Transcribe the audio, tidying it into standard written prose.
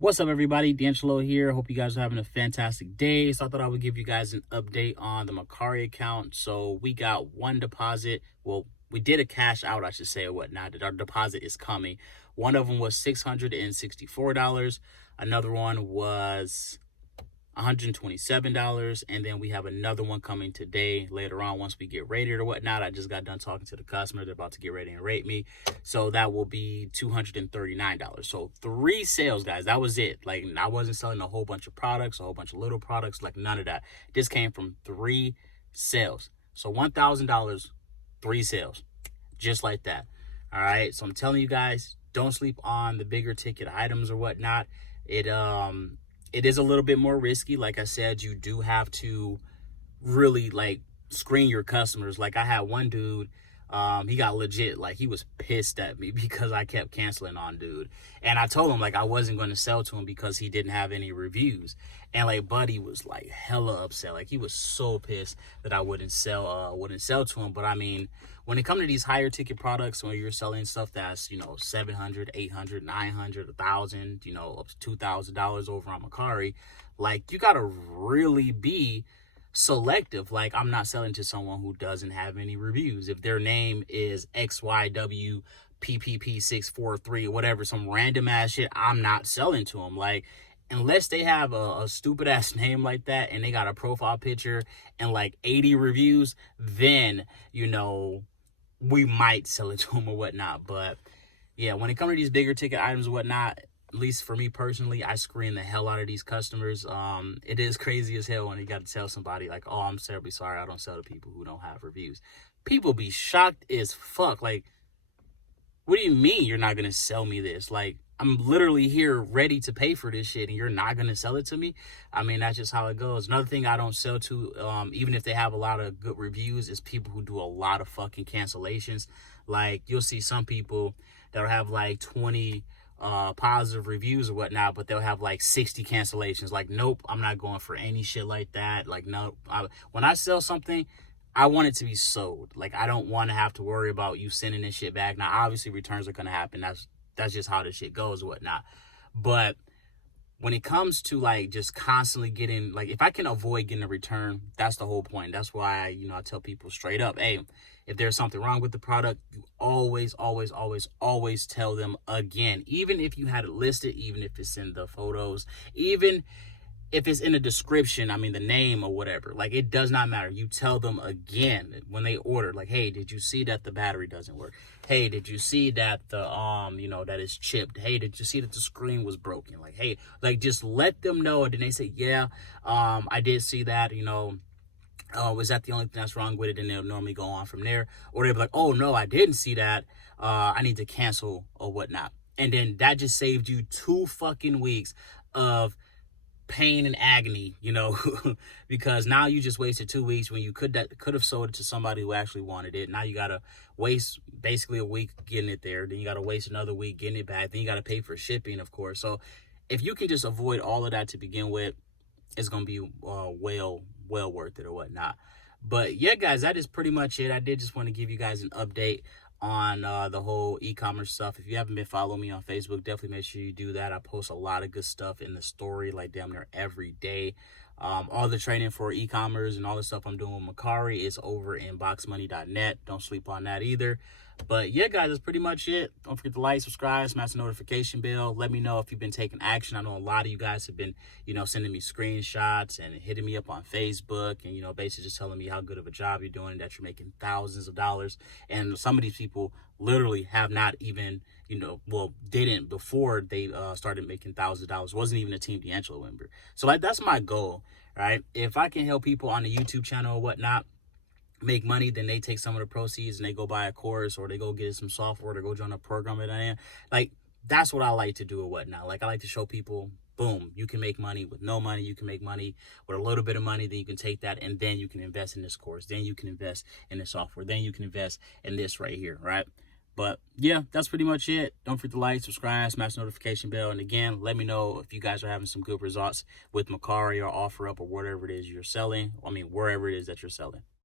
What's up, everybody? DeAngelo here. Hope you guys are having a fantastic day. So I thought I would give you guys an update on the Mercari account. So we got one deposit. Well, we did a cash out, I should say, or whatnot. That our deposit is coming. One of them was $664. Another one was $127, and then we have another one coming today later on once we get rated or whatnot. I just got done talking to the customer. They're about to get ready and rate me, so that will be $239. So 3 sales, guys. That was it. Like, I wasn't selling a whole bunch of products, a whole bunch of little products, like none of that. This came from 3 sales. So $1,000, 3 sales, just like that. All right, so I'm telling you guys, don't sleep on the bigger ticket items or whatnot. It is a little bit more risky. Like I said, you do have to really like screen your customers. Like, I had one dude, he got legit, like, he was pissed at me because I kept canceling on dude. And I told him like I wasn't going to sell to him because he didn't have any reviews. And like buddy was like hella upset. Like, he was so pissed that I wouldn't sell to him. But I mean, when it comes to these higher ticket products, when you're selling stuff that's, $700, $800, $900, $1,000, up to $2,000 over on Mercari, like, you gotta really be selective. Like, I'm not selling to someone who doesn't have any reviews. If their name is XYWPPP643 or whatever, some random ass shit, I'm not selling to them. Like, unless they have a stupid ass name like that and they got a profile picture and like 80 reviews, then we might sell it to them or whatnot. But yeah, when it comes to these bigger ticket items and whatnot, at least for me personally, I screen the hell out of these customers. It is crazy as hell when you got to tell somebody like, oh, I'm terribly sorry, I don't sell to people who don't have reviews. People be shocked as fuck. Like, what do you mean you're not gonna sell me this? Like, I'm literally here ready to pay for this shit and you're not gonna sell it to me? I mean, that's just how it goes. Another thing I don't sell to, even if they have a lot of good reviews, is people who do a lot of fucking cancellations. Like, you'll see some people that'll have like 20 positive reviews or whatnot, but they'll have like 60 cancellations. Like, nope, I'm not going for any shit like that. Like, no, when I sell something, I want it to be sold. Like, I don't want to have to worry about you sending this shit back. Now, obviously, returns are going to happen. That's just how this shit goes and whatnot. But when it comes to like just constantly getting, like, if I can avoid getting a return, that's the whole point. That's why, I tell people straight up, hey, if there's something wrong with the product, you always, always, always, always tell them again. Even if you had it listed, even if it's in the photos, even if it's in the description, I mean, the name or whatever, like, it does not matter. You tell them again when they order, like, hey, did you see that the battery doesn't work? Hey, did you see that the, that it's chipped? Hey, did you see that the screen was broken? Like, hey, like, just let them know. And then they say, yeah, I did see that, was that the only thing that's wrong with it? And they'll normally go on from there. Or they'll be like, oh, no, I didn't see that. I need to cancel or whatnot. And then that just saved you 2 fucking weeks of pain and agony, because now you just wasted 2 weeks when you could have sold it to somebody who actually wanted it. Now you gotta waste basically a week getting it there, then you gotta waste another week getting it back, then you gotta pay for shipping, of course. So if you can just avoid all of that to begin with, it's gonna be well worth it or whatnot. But yeah, guys, that is pretty much it. I did just want to give you guys an update on the whole e-commerce stuff. If you haven't been following me on Facebook, definitely make sure you do that. I post a lot of good stuff in the story, like, damn near every day. All the training for e-commerce and all the stuff I'm doing with Mercari is over in boxmoney.net. Don't sleep on that either. But yeah, guys, that's pretty much it. Don't forget to like, subscribe, smash the notification bell. Let me know if you've been taking action. I know a lot of you guys have been, sending me screenshots and hitting me up on Facebook and, basically just telling me how good of a job you're doing, that you're making thousands of dollars. And some of these people literally have not even, didn't before they started making thousands of dollars. Wasn't even a Team DeAngelo member. So, like, that's my goal, right? If I can help people on the YouTube channel or whatnot make money, then they take some of the proceeds and they go buy a course or they go get some software to go join a program that I am. Like, that's what I like to do or whatnot. Like, I like to show people, boom, you can make money with no money. You can make money with a little bit of money. Then you can take that and then you can invest in this course. Then you can invest in this software. Then you can invest in this right here, right? But yeah, that's pretty much it. Don't forget to like, subscribe, smash the notification bell. And again, let me know if you guys are having some good results with Mercari or OfferUp or whatever it is you're selling. I mean, wherever it is that you're selling.